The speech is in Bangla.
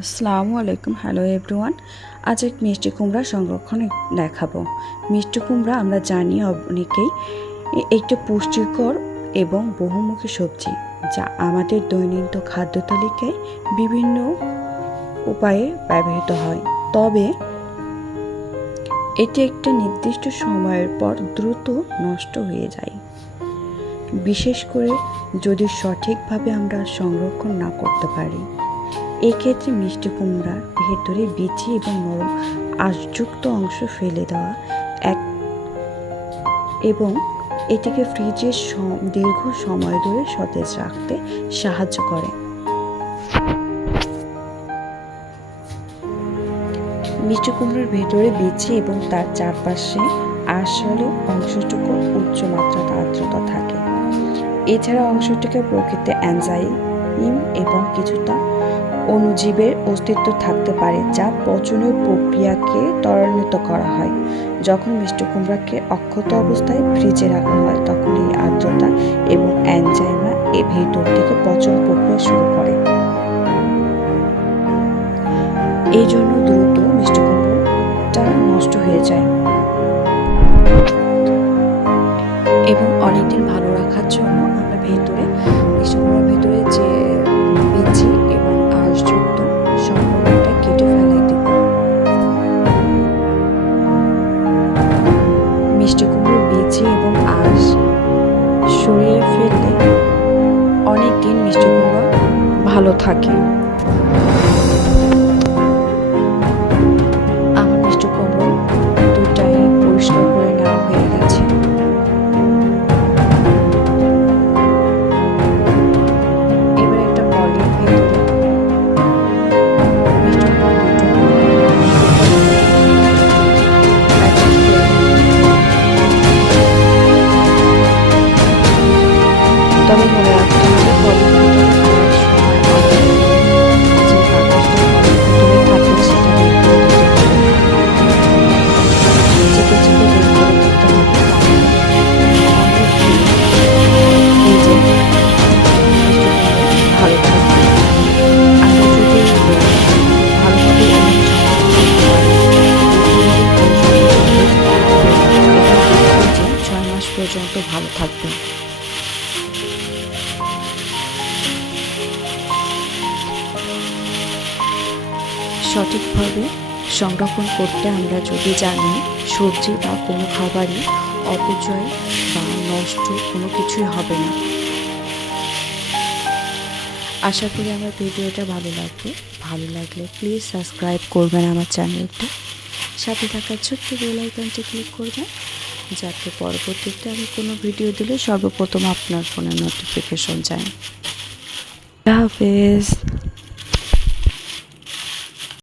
আসসালামু আলাইকুম, হ্যালো এভরিওয়ান। আজ এক মিষ্টি কুমড়া সংরক্ষণ দেখাবো। মিষ্টি কুমড়া আমরা জানি অনেকেই একটি পুষ্টিকর এবং বহুমুখী সবজি, যা আমাদের দৈনন্দিন খাদ্য তালিকায় বিভিন্ন উপায়ে ব্যবহৃত হয়। তবে এটি একটা নির্দিষ্ট সময়ের পর দ্রুত নষ্ট হয়ে যায়। বিশেষ করে যদি সঠিকভাবে আমরা সংরক্ষণ না করতে পারি এক্ষেত্রে মিষ্টি কুমড়ার ভেতরে বিচি এবং নরম আঁশযুক্ত অংশ ফেলে দেওয়া এক এবং এটিকে ফ্রিজে দীর্ঘ সময় ধরে সতেজ রাখতে সাহায্য করে। মিষ্টি কুমড়োর ভেতরে বিচি এবং তার চারপাশে আসলে অংশটুকু উচ্চ মাত্রার আর্দ্রতা থাকে। এছাড়া অংশটিকে প্রকৃতি অ্যানজাইম এবং কিছুটা অণুজীবের অস্তিত্ব থাকতে পারে যা পচনীয় প্রক্রিয়াকে ত্বরান্বিত করা হয়। যখন মিষ্টি কুমড়াকে অক্ষত অবস্থায় ফ্রিজে রাখা হয়, তখন এই আর্দ্রতা এবং অ্যানজাইমা এ ভেতর থেকে পচন প্রক্রিয়া শুরু করে। এই জন্য দ্রুত মিষ্টি কুমড়োটা নষ্ট হয়ে যায়। সরিয়ে ফেললে অনেক দিন মিষ্টি ভালো থাকে। যদি ভালোভাবে এমন ছয় মাস পর্যন্ত ভালো থাকবে সঠিকভাবে সংরক্ষণ করতে আমরা যদি জানি সবজি বা কোনো খাবারই অপচয় বা নষ্ট কোনো কিছুই হবে না। আশা করি আমার ভিডিওটা ভালো লাগবে। ভালো লাগলে প্লিজ সাবস্ক্রাইব করবেন আমার চ্যানেলটা। সাথে থাকা ছোট্ট বেল ক্লিক করবেন, যাতে পরবর্তীতে আমি কোনো ভিডিও দিলে সর্বপ্রথম আপনার ফোনে নোটিফিকেশন যায়। হাফেজ।